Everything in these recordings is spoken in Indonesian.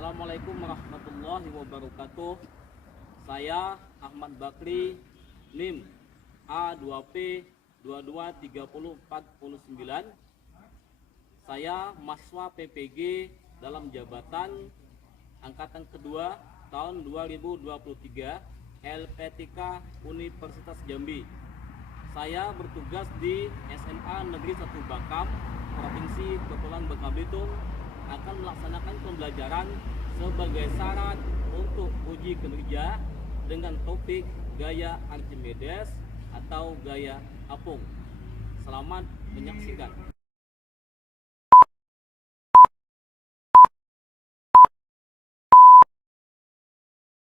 Assalamualaikum warahmatullahi wabarakatuh. Saya Ahmad Bakri, NIM A2P 223049. Saya mahasiswa PPG dalam jabatan angkatan kedua tahun 2023 LPTK Universitas Jambi. Saya bertugas di SMA Negeri 1 Bakam, Provinsi Kepulauan Bangka Belitung, akan melaksanakan pembelajaran sebagai syarat untuk uji kinerja dengan topik gaya Archimedes atau gaya apung. Selamat menyaksikan.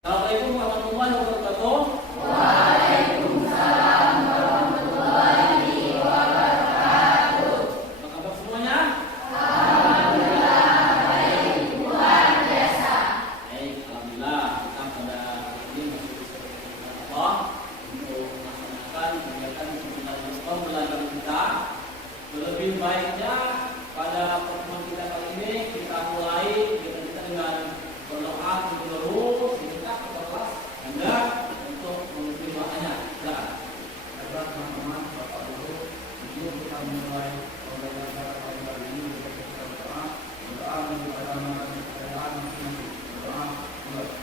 Assalamualaikum warahmatullahi wabarakatuh. Waalaikumsalam warahmatullahi wabarakatuh. Apa kabar semuanya? Alhamdulillah, baik, Tuhan biasa. Baik, alhamdulillah. Kita pada hari ini masih Allah untuk melaksanakan kegiatan pembelajaran kita. Lebih baiknya pada pertemuan kita kali ini kita mulai kegiatan kita dengan berdoa dulu. Anda untuk mengikuti doanya. Silakan. Baik teman-teman, Bapak Guru, sebelum kita mulai pembelajaran pada hari ini, kita berdoa menuju pada keadaan masing-masing. Berdoa mulai.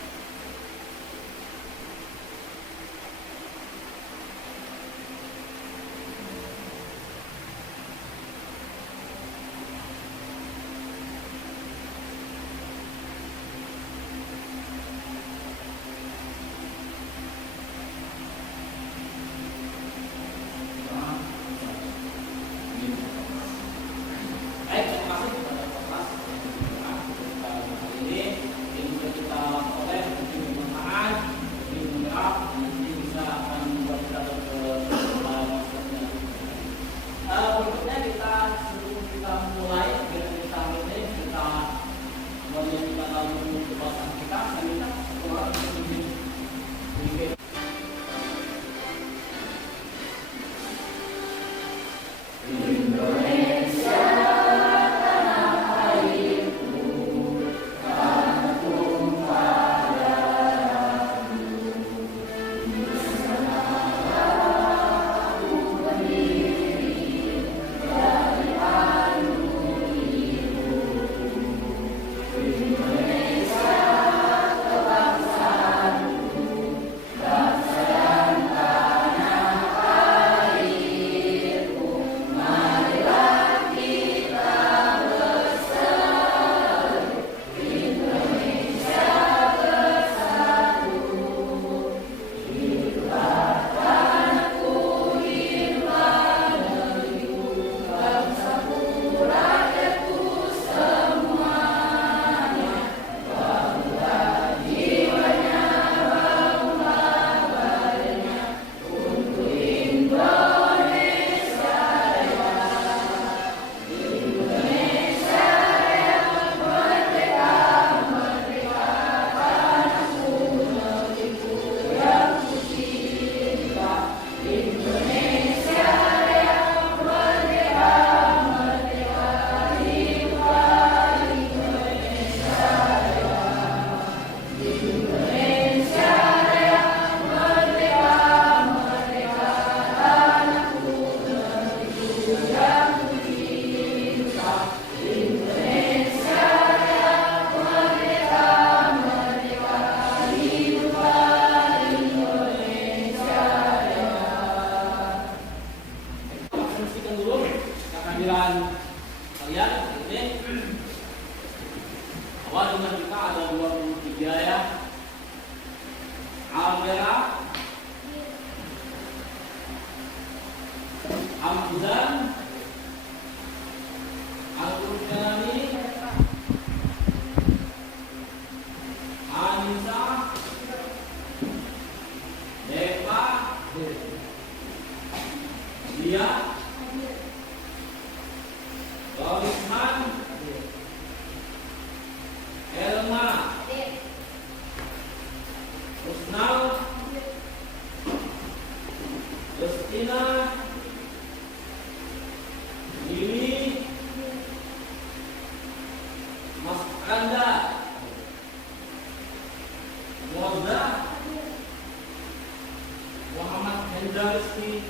Hendra Rizky,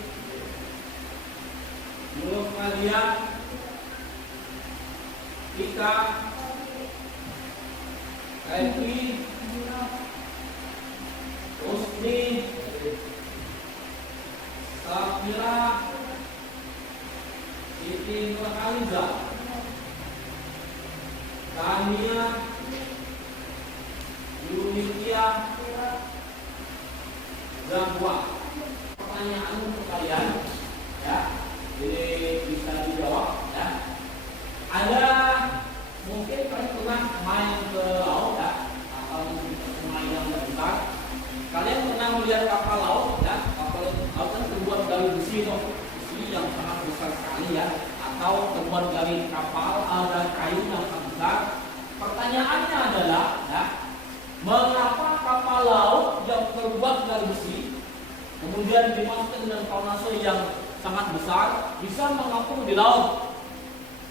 Nur Maria, Ika, Refli, Rusni, Safira, Siti Nurhaliza, Tania, Yunikia, Zahwa. Pertanyaan untuk kalian, ya, jadi bisa dijawab, ya. Ada mungkin kalian pernah main ke laut, ya, atau mungkin main yang besar. Kalian pernah melihat kapal laut, ya? Kapal laut kan terbuat dari besi, besi yang sangat besar sekali, ya, atau terbuat dari kapal dan kayu yang sangat besar. Pertanyaannya adalah, ya, mengapa kapal laut yang terbuat dari besi kemudian dimasukkan dengan tonase yang sangat besar bisa mengapung di laut,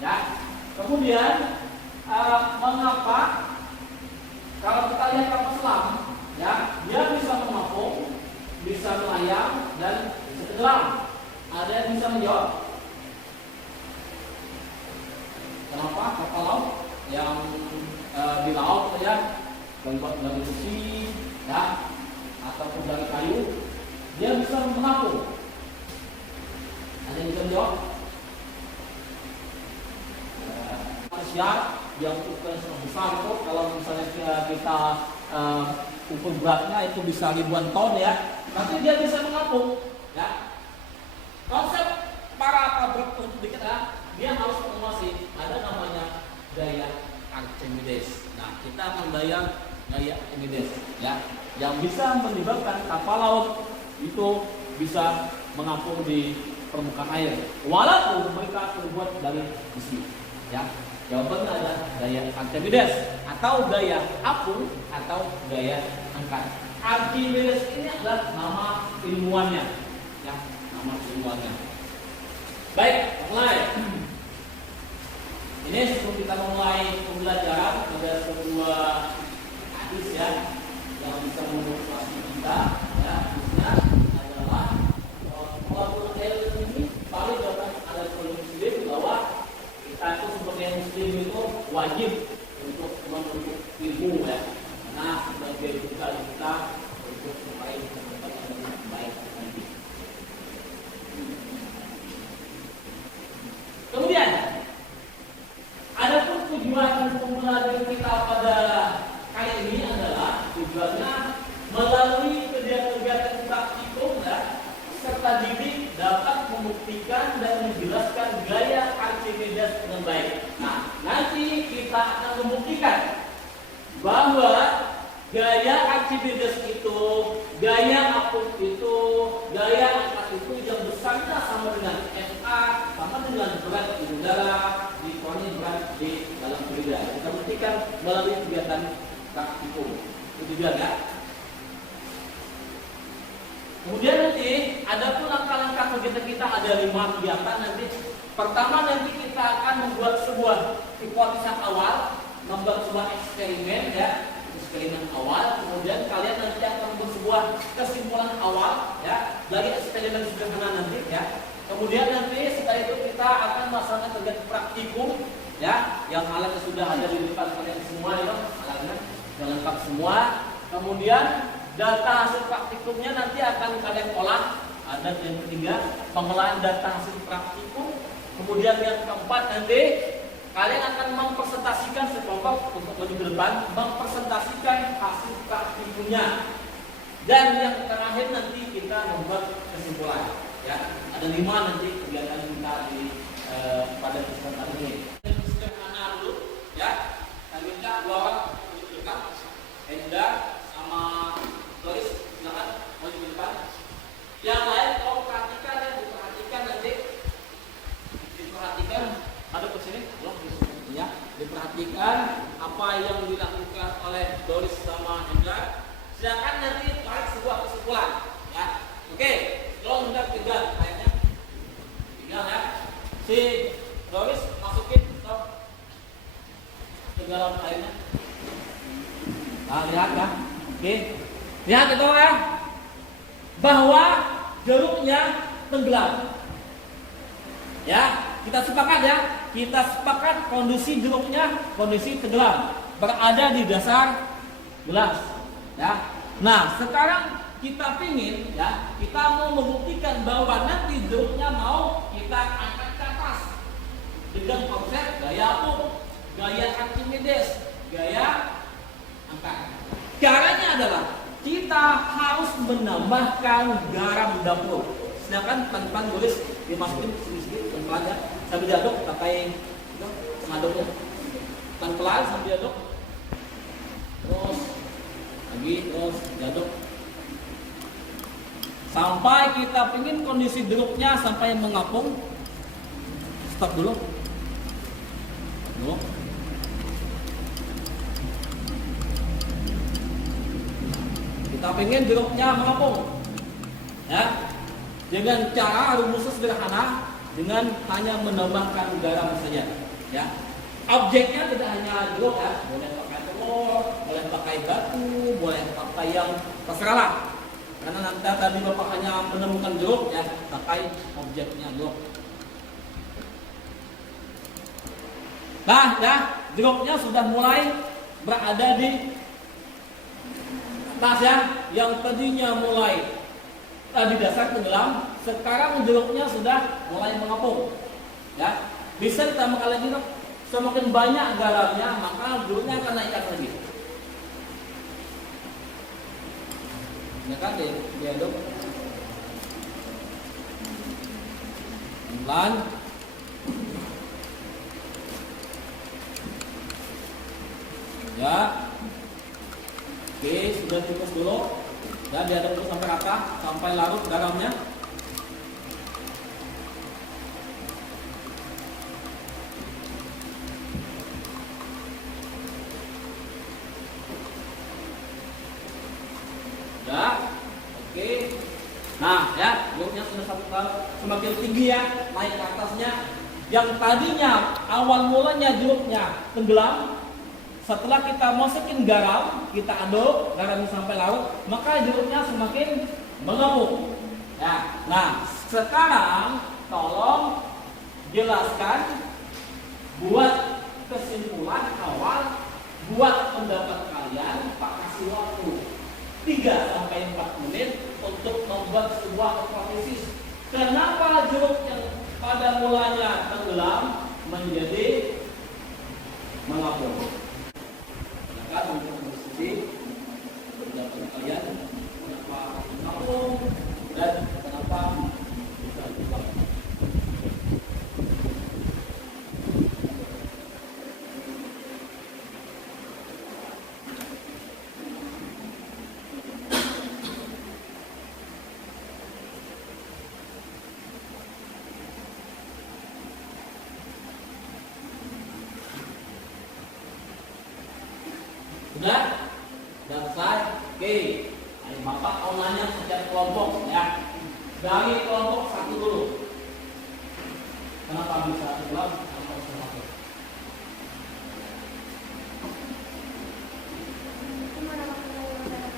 ya? Kemudian mengapa kalau kita lihat kapal selam, ya, dia bisa mengapung, bisa melayang dan bisa tenggelam? Ada yang bisa menjawab? Kenapa kapal laut yang di laut, ya, terbuat dari besi, ya, ataupun dari kayu, dia bisa mengapung? Ada yang bisa menjawab? Manusia yang ukuran sangat besar itu, kalau misalnya kita ukur beratnya itu bisa ribuan ton, ya, tapi dia bisa mengapung, ya. Konsep para pabrik untuk bikin, dia harus menguasai ada namanya gaya Archimedes. Nah, kita akan bayang gaya Archimedes, ya, yang bisa menyebabkan kapal laut itu bisa mengapung di permukaan air walaupun mereka terbuat dari besi, ya. Jawabannya ada gaya Archimedes atau gaya apung atau gaya angkat. Archimedes ini adalah nama ilmuwannya, ya, nama ilmuwannya. Baik, mulai. Ini sebelum kita memulai pembelajaran, ada sebuah hadis, ya, yang bisa memotivasi kita, ya. Hadisnya adalah walaupun ini paling dapat ada muslim bahwa kita itu sebagai muslim itu wajib untuk menuntut ilmu, ya, karena sebagai bekal kita untuk supaya kita mendapatkan yang baik nanti. Kemudian adapun tujuan pembelajaran kita pada kali ini adalah tujuannya melalui kegiatan-kegiatan praktikum, ya, serta didik dapat membuktikan dan menjelaskan gaya Archimedes dengan baik. Nah, nanti kita akan membuktikan bahwa gaya Archimedes itu, gaya apung itu, gaya angkat itu yang besarnya sama dengan FA, sama dengan berat di udara, di koni berat di dalam gereja. Kita buktikan melalui kegiatan praktikum. Itu juga, ya. Kemudian nanti ada pun langkah-langkah kegiatan kita, ada 5 kegiatan nanti. Pertama, nanti kita akan membuat sebuah hipotesa awal, membuat sebuah eksperimen, ya, eksperimen awal. Kemudian kalian nanti akan membuat sebuah kesimpulan awal, ya, dari eksperimen sederhana nanti, ya. Kemudian nanti setelah itu kita akan melaksanakan kegiatan praktikum, ya, yang alatnya sudah ada di depan kalian semua, ya, alatnya sudah lengkap semua. Kemudian data hasil praktikumnya nanti akan kalian olah. Ada yang ketiga, pengolahan data hasil praktikum. Kemudian yang keempat, nanti kalian akan mempresentasikan sekelompok untuk lebih ke depan, mempresentasikan hasil praktikumnya. Dan yang terakhir nanti kita membuat kesimpulan, ya. Ada 5 nanti kegiatan kita di pada kesempatan ini. Sederhana dulu, ya. Kita minta 2 orang untuk dekat, Enda sama Doris, silakan mau di depan. Yang lain tolong perhatikan, ya, diperhatikan nanti. Diperhatikan, ada ke sini, ya. Diperhatikan apa yang dilakukan oleh Doris sama Enda. Silakan nanti tarik sebuah kesimpulan, ya. Oke, tolong hendak tinggal kayaknya. Tinggal, ya. Si Doris masukin ke dalam airnya. Nah, lihat, ya. Oke. Lihat itu, ya. Bahwa jeruknya tenggelam. Ya, kita sepakat ya. Kita sepakat kondisi jeruknya kondisi tenggelam, berada di dasar gelas. Ya. Nah, sekarang kita pingin ya, kita mau membuktikan bahwa nanti jeruknya mau kita angkat ke atas dengan konsep gaya apa? Gaya Archimedes, gaya angkat. Caranya adalah kita harus menambahkan garam dapur. Sedangkan pelan-pelan tulis dimasukin sedikit pelan-pelan ya, sambil diaduk pakai itu pengaduknya. Pelan-pelan sambil diaduk. Terus lagi terus diaduk. Sampai kita pingin kondisi jeruknya sampai mengapung. Stop dulu. Dulu. Kita pengen jeruknya mengapung, ya, dengan cara rumusnya sederhana, dengan hanya menambahkan garam saja, ya. Objeknya tidak hanya jeruk ya, boleh pakai telur, boleh pakai batu, boleh pakai yang terserah lah. Karena nanti tadi bapak hanya menemukan jeruk ya, pakai objeknya jeruk. Nah, ya, jeruknya sudah mulai berada di atas ya, yang tadinya mulai di dasar tenggelam, sekarang jeruknya sudah mulai mengapung. Ya, bisa ditambah lagi dong. Semakin banyak garamnya, maka jeruknya akan naik lagi. Ya kan, diaduk pelan. Ya. Oke, sudah cukup dulu. Dan diaduk terus sampai rata, sampai larut garamnya. Ya, oke. Nah, ya, jeruknya sudah semakin tinggi ya, naik ke atasnya. Yang tadinya awal mulanya jeruknya tenggelam. Setelah kita masukin garam, kita aduk garamnya sampai larut, maka jeruknya semakin mengapung. Ya, nah sekarang tolong jelaskan, buat kesimpulan awal, buat pendapat kalian. Pak kasih waktu 3-4 menit untuk membuat sebuah hipotesis. Kenapa jeruk yang pada mulanya tenggelam menjadi mengapung? Untuk berdiskusi pendapat kalian, kenapa mengapung dan kenapa bisa tenggelam. Sudah? Sudah selesai? Oke. Ayo Bapak mau nanya setiap kelompok ya. Dari kelompok satu dulu. Kenapa bisa tenggelam? Kenapa bisa mengapung?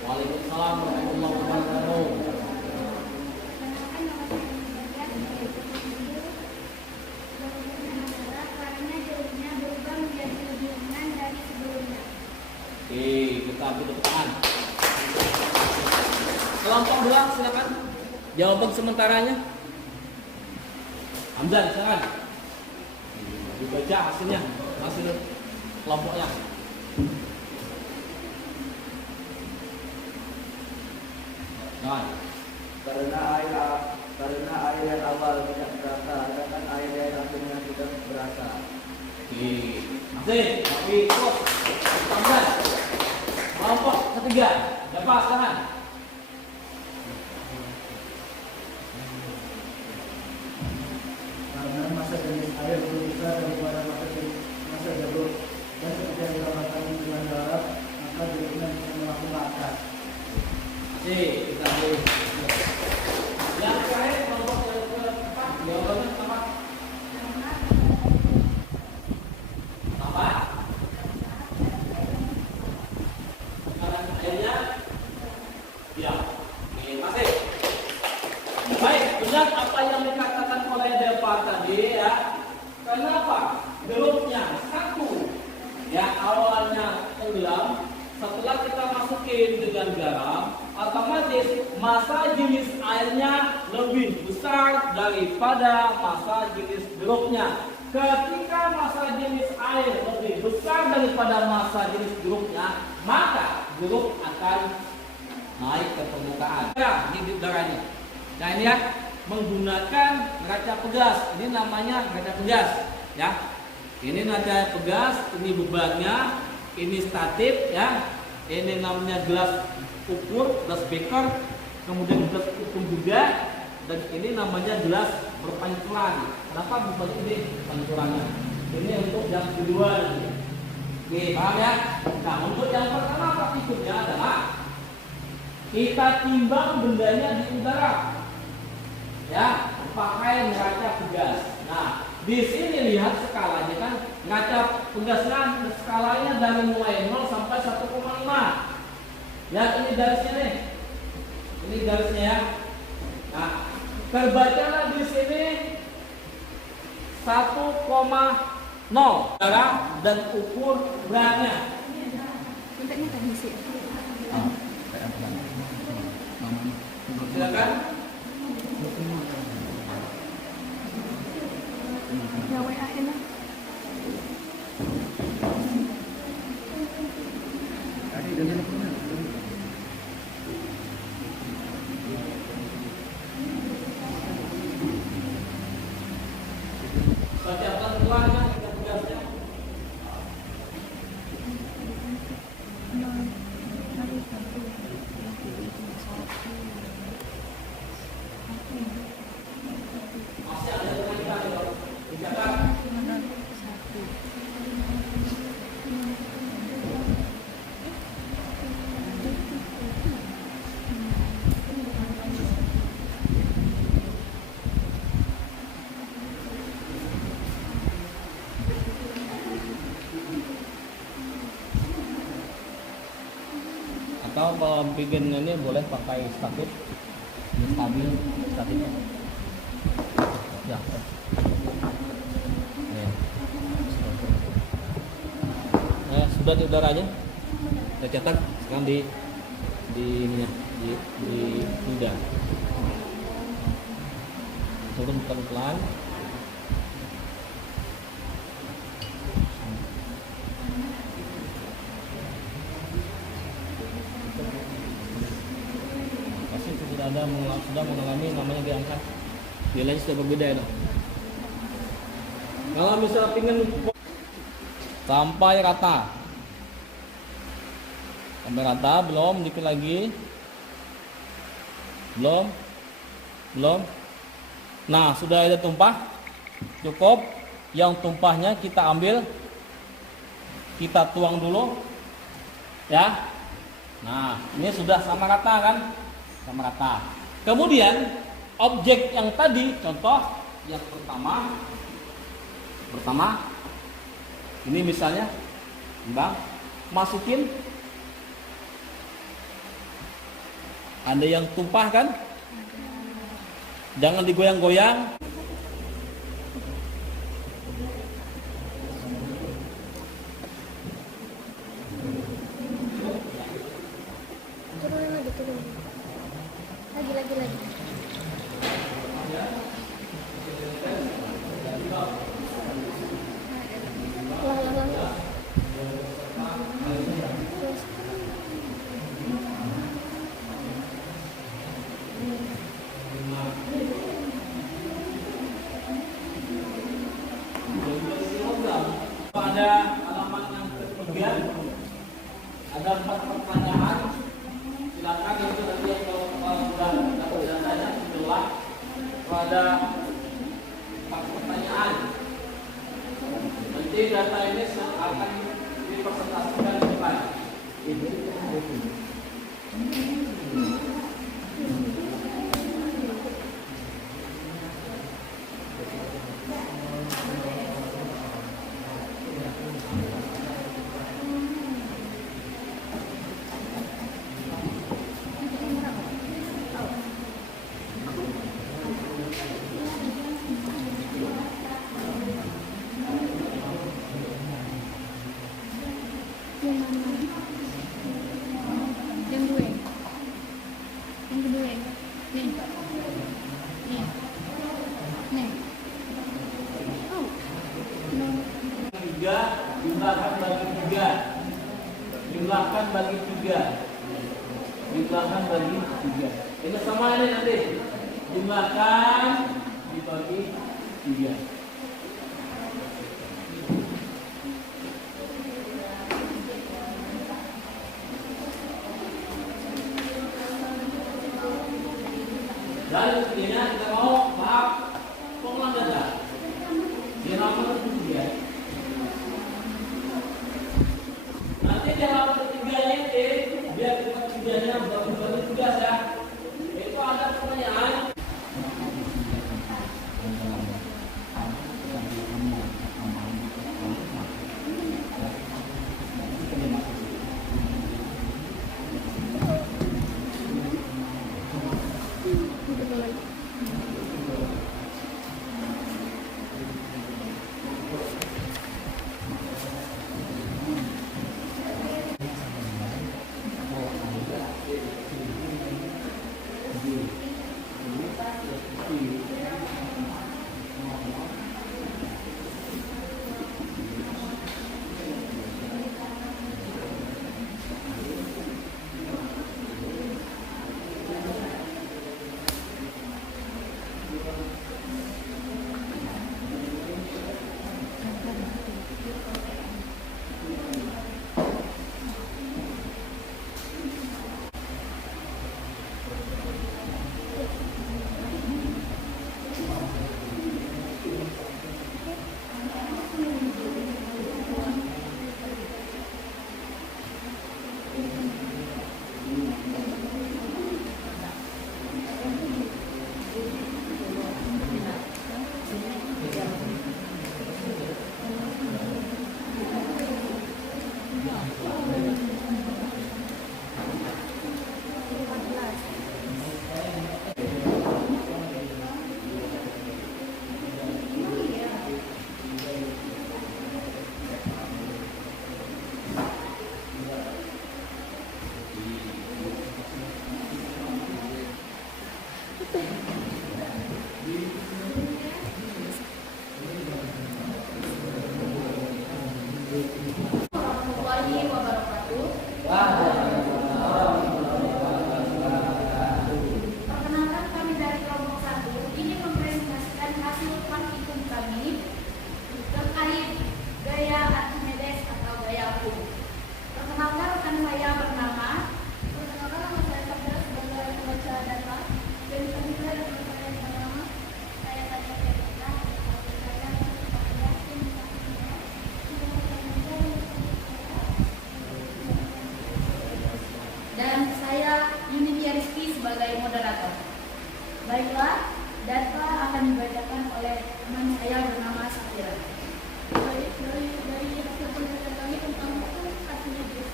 Waalaikumsalam warahmatullahi wabarakatuh. Oke, kita ambil tepuk tangan. Kelompok 2 silakan. Jawaban sementaranya. Hamzah silakan. Dibaca hasilnya, hasil kelompoknya. Nah, Karena air yang awal tidak berasa, sedangkan air yang akhirnya sudah berasa. oke. Masih, tapi terus tambah. Kelompok ketiga, siapa sekarang? Karena masa jenis air lebih besar daripada masa jeruk, dan ketika ditambahkan dengan garam, maka jeruknya bisa melapung ke atas. Masih, kita ambil. Yang terakhir kelompok yang keempat, jawabannya apa? Apa? Karena airnya bikin dengan garam, otomatis massa jenis airnya lebih besar daripada massa jenis jeruknya. Ketika massa jenis air lebih besar daripada massa jenis jeruknya, maka jeruk akan naik ke permukaan. Ya, di udaranya. Nah ini ya, menggunakan neraca pegas. Ini namanya neraca pegas, ya. Ini neraca pegas, ini bebannya, ini statif, ya. Ini namanya gelas ukur, gelas beker, kemudian gelas ukur juga, dan ini namanya gelas berpancuran. Kenapa bukan ini pancurannya? Ini untuk yang kedua nanti. Oke, paham ya? Nah, untuk yang pertama praktikumnya adalah kita timbang bendanya di udara, ya, pakai neraca pegas. Nah, di sini lihat skalanya kan, neraca pegasnya skalanya dari mulai 0 sampai 1,5. Ya, ini garisnya nih. Ini garisnya ya. Nah, terbacalah di sini 1,0 udara dan ukur beratnya. Silakan. Ya WA enak. Tadi udah teleponnya. Baca pelan-pelan kan kita pegasnya. Masih ada kenaikan ya, dicatat. Atau kalau bikin ini boleh pakai statif, ini stabil statifnya. Ya. Nah, sudah di udara aja. Kita cetak sekarang di ininya di lidah. Turun pelan-pelan. Pasti sudah mengalami namanya diangkat. Nilainya sudah berbeda ya dong. Kalau misalnya pingin sampai rata, belum dikit lagi, belum. Nah, sudah ada tumpah, cukup. Yang tumpahnya kita ambil, kita tuang dulu, ya. Nah, ini sudah sama rata kan? Sama rata. Kemudian objek yang tadi, contoh yang pertama, ini misalnya, Bang, masukin, ada yang tumpah kan? Jangan digoyang-goyang. Turunin lagi, turunin. Lagi. Lah. Terus. Pada halaman yang ketiga ada 4 pertanyaan. Silakan itu nanti kalau sudah dapat datanya setelah pada 4 pertanyaan. Nanti data ini akan dipresentasikan di depan. Jumlahkan bagi 3. Jumlahkan bagi 3. Ini sama ini nanti. Jumlahkan dibagi 3. Dan ketiganya kita mau pengulang data. Di halaman ketiga. Nanti di halaman ketiganya ini biar kita kerjanya bagi tugas ya. Itu ada pertanyaan. Warahmatullahi wabarakatuh. Perkenalkan, kami dari kelompok 1 ingin mempresentasikan hasil praktikum kami terkait gaya Archimedes atau gaya hukum. Perkenalkan, rekan saya bernama. Perkenalkan, nama saya Sabda sebagai pembaca data. Dan kami dari teman saya yang bernama saya Tania Ferdinand. Dan saya Yunitia Rizky sebagai moderator. Baiklah, data akan dibacakan oleh teman saya bernama Safira. Dari hasil penelitian kami tentang hukum Archimedes,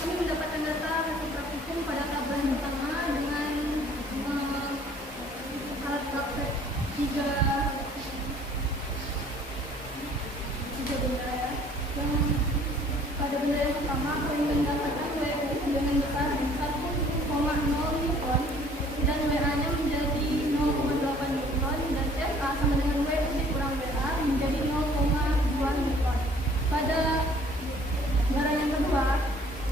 kami mendapatkan data hasil praktikum pada tabel yang pertama dengan alat praktek tiga benda ya. Yang pada benda yang pertama kami mendapatkan WU dengan besar 1,0 Newton dan WA-nya menjadi 0,8 Newton dan FA sama dengan WU dikurang WA menjadi 0,2 Newton. Pada barang yang kedua,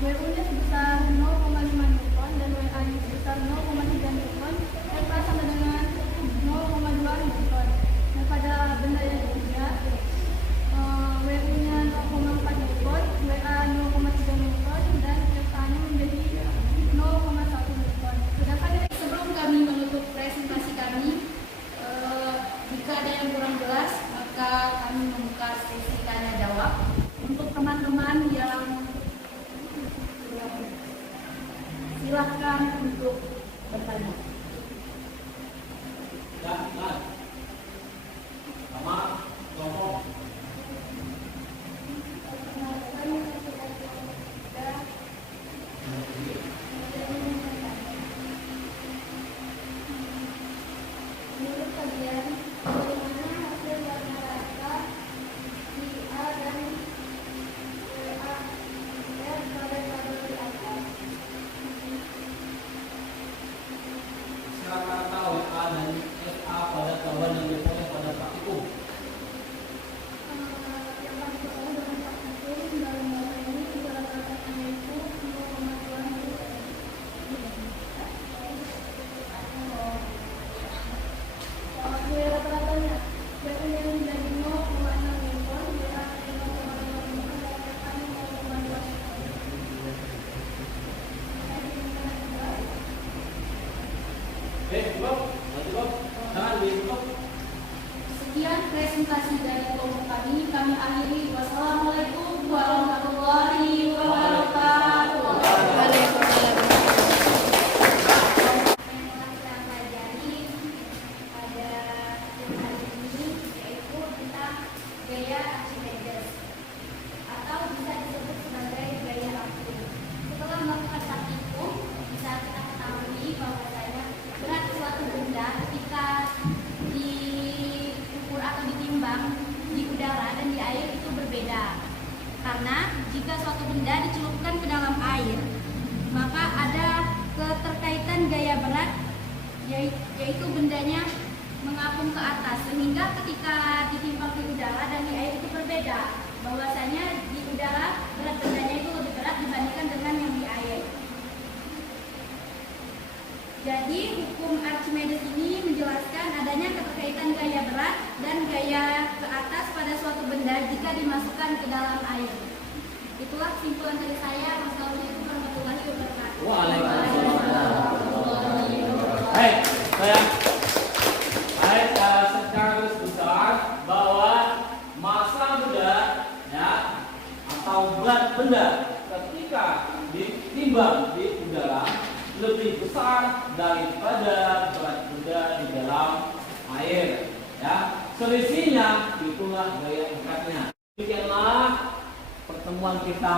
WU-nya sebesar 0,5 Newton dan WA-nya sebesar 0,3 Newton, FA sama dengan 0,2 Newton. Nah, pada benda yang ketiga, WU-nya 0,4 Newton, WA 0,3 Newton, dan FA-nya menjadi 0,1 Newton. Sedangkan sebelum kami menutup presentasi kami, jika ada yang kurang jelas, maka kami membuka sesi tanya jawab untuk teman-teman yang silahkan untuk bertanya. Sama kelompok. Menurut kalian, bagaimana hasil warna rata di A dan WA pada tabel di atas? atas, sehingga ketika ditimbang di udara dan di air itu berbeda. Bahwasanya di udara berat bendanya itu lebih berat dibandingkan dengan yang di air. Jadi hukum Archimedes ini menjelaskan adanya keterkaitan gaya berat dan gaya ke atas pada suatu benda jika dimasukkan ke dalam air. Itulah kesimpulan dari saya. Wassalamualaikum warahmatullahi wabarakatuh. Waalaikumsalam. Baik, secara garis besar bahwa massa benda ya atau berat benda ketika ditimbang di udara lebih besar daripada berat benda di dalam air. Ya, selisihnya itulah gaya beratnya. Demikianlah pertemuan kita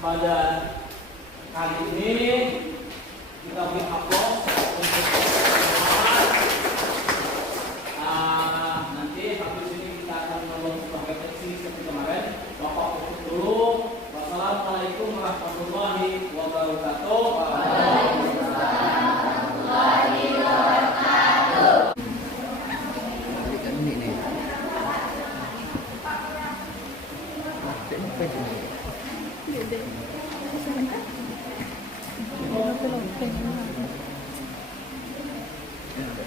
pada kali ini. Kita beri aplaus untuk teman-teman. Nanti habis ini kita akan melakukan sebuah refleksi seperti kemarin. Bapak tutup dulu. Wassalamualaikum warahmatullahi wabarakatuh.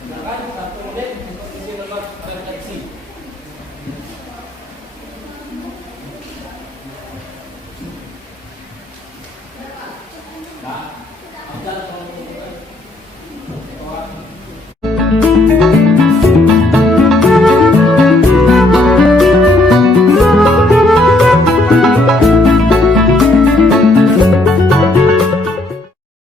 Silakan satu menit untuk isi lembar refleksi. Nah,